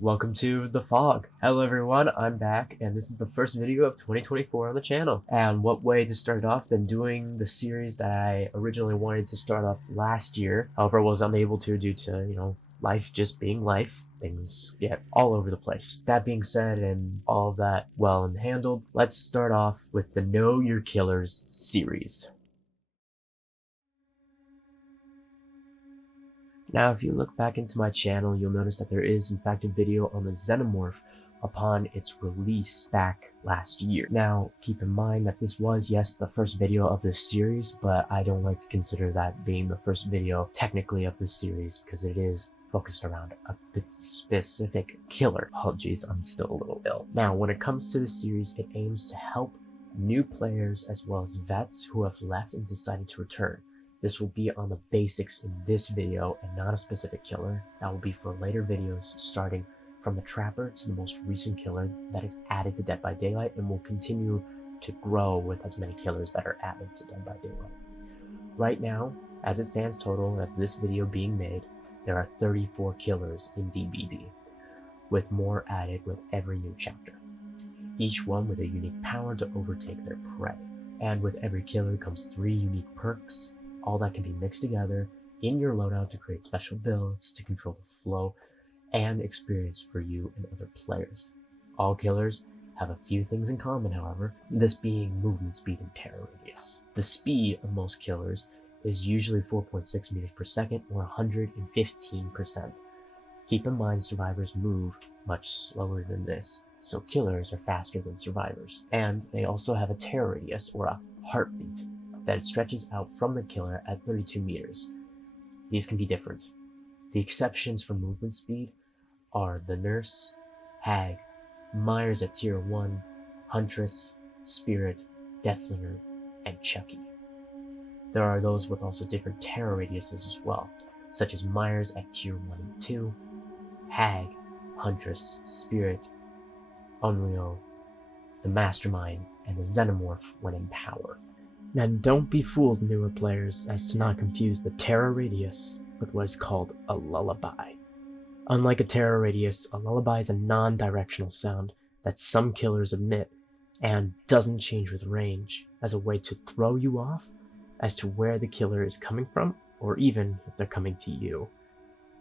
Welcome to The Fog. Hello everyone, I'm back, and this is the first video of 2024 on the channel. And what way to start off than doing the series that I originally wanted to start off last year. However, I was unable to due to, life just being life. Things get all over the place. That being said, and all of that well and handled, let's start off with the Know Your Killers series. Now, if you look back into my channel, you'll notice that there is in fact a video on the Xenomorph upon its release back last year. Now, keep in mind that this was, yes, the first video of this series, but I don't like to consider that being the first video technically of this series because it is focused around a bit specific killer. Oh geez, I'm still a little ill. Now, when it comes to this series, it aims to help new players as well as vets who have left and decided to return. This will be on the basics in this video and not a specific killer. That will be for later videos, starting from the Trapper to the most recent killer that is added to Dead by Daylight and will continue to grow with as many killers that are added to Dead by Daylight. Right now, as it stands total of this video being made, there are 34 killers in DBD, with more added with every new chapter. Each one with a unique power to overtake their prey. And with every killer comes 3 unique perks, all that can be mixed together in your loadout to create special builds to control the flow and experience for you and other players. All killers have a few things in common, however, this being movement speed and terror radius. The speed of most killers is usually 4.6 meters per second or 115%. Keep in mind survivors move much slower than this, so killers are faster than survivors. And they also have a terror radius or a heartbeat that stretches out from the killer at 32 meters. These can be different. The exceptions for movement speed are the Nurse, Hag, Myers at Tier 1, Huntress, Spirit, Deathslinger, and Chucky. There are those with also different terror radiuses as well, such as Myers at Tier 1 and 2, Hag, Huntress, Spirit, Unreal, the Mastermind, and the Xenomorph when in power. Now, don't be fooled, newer players, as to not confuse the terror radius with what is called a lullaby. Unlike a terror radius, a lullaby is a non-directional sound that some killers emit and doesn't change with range as a way to throw you off as to where the killer is coming from, or even if they're coming to you.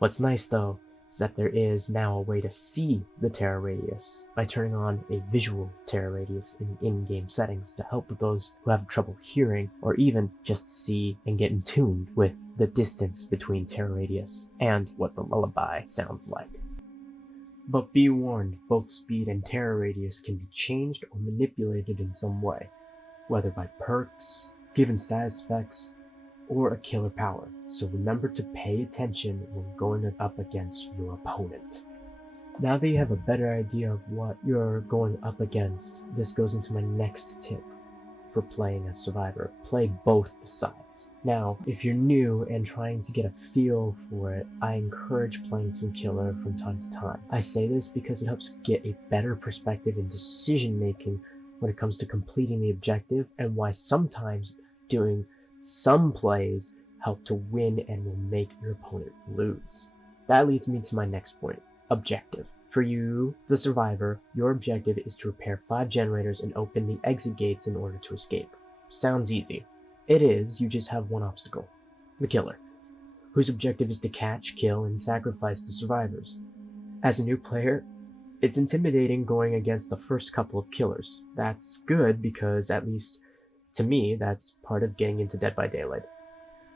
What's nice though is that there is now a way to see the terror radius by turning on a visual terror radius in in-game settings to help with those who have trouble hearing or even just see and get in tune with the distance between terror radius and what the lullaby sounds like. But be warned, both speed and terror radius can be changed or manipulated in some way, whether by perks, given status effects, or a killer power, so remember to pay attention when going up against your opponent. Now that you have a better idea of what you're going up against, this goes into my next tip for playing as Survivor. Play both sides. Now, if you're new and trying to get a feel for it, I encourage playing some killer from time to time. I say this because it helps get a better perspective in decision making when it comes to completing the objective, and why sometimes doing some plays help to win and will make your opponent lose. That leads me to my next point, objective. For you, the Survivor, your objective is to repair 5 generators and open the exit gates in order to escape. Sounds easy. It is, you just have one obstacle, the killer, whose objective is to catch, kill, and sacrifice the survivors. As a new player, it's intimidating going against the first couple of killers. That's good because, at least to me, that's part of getting into Dead by Daylight.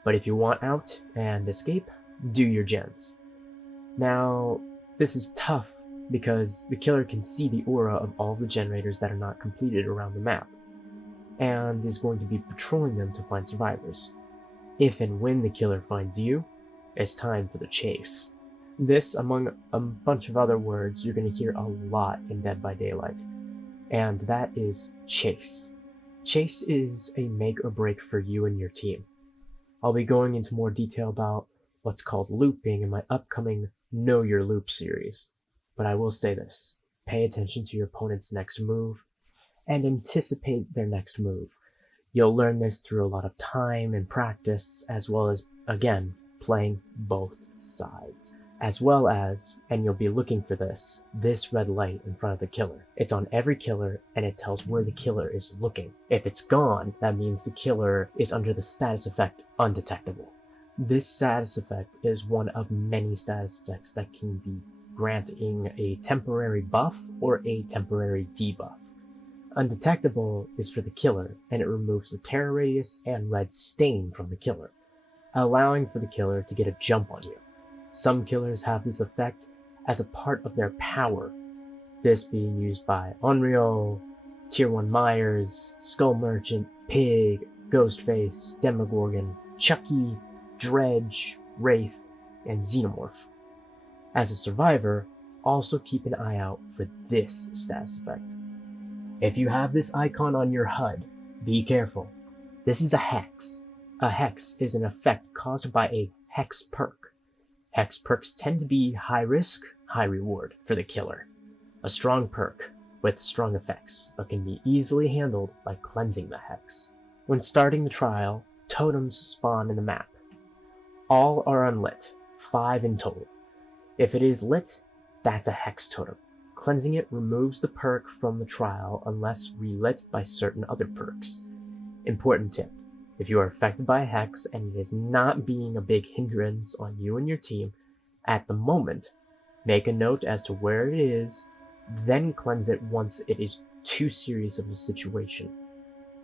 But if you want out and escape, do your gens. Now, this is tough because the killer can see the aura of all the generators that are not completed around the map, and is going to be patrolling them to find survivors. If and when the killer finds you, it's time for the chase. This, among a bunch of other words, you're going to hear a lot in Dead by Daylight, and that is chase. Chase is a make or break for you and your team. I'll be going into more detail about what's called looping in my upcoming Know Your Loop series. But I will say this, pay attention to your opponent's next move and anticipate their next move. You'll learn this through a lot of time and practice, as well as, again, playing both sides. as well as, and you'll be looking for this red light in front of the killer. It's on every killer and it tells where the killer is looking. If it's gone, that means the killer is under the status effect undetectable. This status effect is one of many status effects that can be granting a temporary buff or a temporary debuff. Undetectable is for the killer, and it removes the terror radius and red stain from the killer, allowing for the killer to get a jump on you. Some killers have this effect as a part of their power, this being used by Unreal, Tier 1 Myers, Skull Merchant, Pig, Ghostface, Demogorgon, Chucky, Dredge, Wraith, and Xenomorph. As a survivor, also keep an eye out for this status effect. If you have this icon on your HUD, be careful. This is a hex. A hex is an effect caused by a hex perk. Hex perks tend to be high risk, high reward for the killer. A strong perk with strong effects, but can be easily handled by cleansing the hex. When starting the trial, totems spawn in the map. All are unlit, 5 in total. If it is lit, that's a hex totem. Cleansing it removes the perk from the trial unless relit by certain other perks. Important tip: if you are affected by a hex and it is not being a big hindrance on you and your team at the moment, make a note as to where it is, then cleanse it once it is too serious of a situation.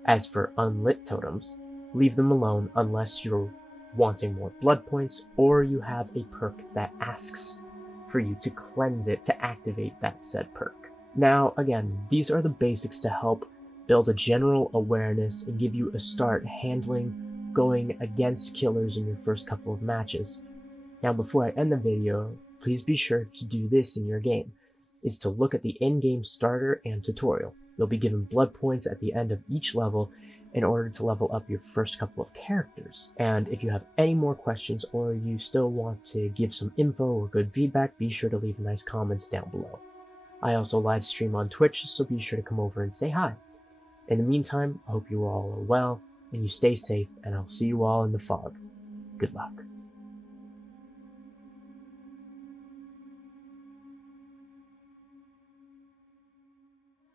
As for unlit totems, leave them alone unless you're wanting more blood points or you have a perk that asks for you to cleanse it to activate that said perk. Now, again, these are the basics to help build a general awareness and give you a start handling going against killers in your first couple of matches. Now, before I end the video, please be sure to do this in your game, is to look at the in-game starter and tutorial. You'll be given blood points at the end of each level in order to level up your first couple of characters. And if you have any more questions or you still want to give some info or good feedback, be sure to leave a nice comment down below. I also live stream on Twitch, so be sure to come over and say hi. In the meantime, I hope you all are well and you stay safe, and I'll see you all in the fog. Good luck.